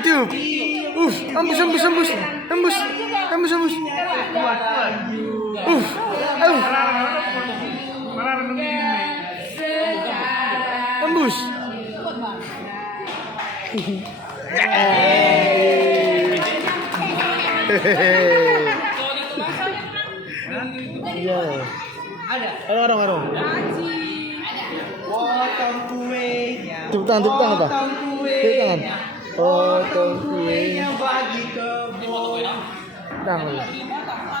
Tiup. Hembus. Hembus. Iya. Ada. Potong kuenya. Tepuk tangan apa? Tepuk tangan. Potong kuenya Bagi kebun. tangan.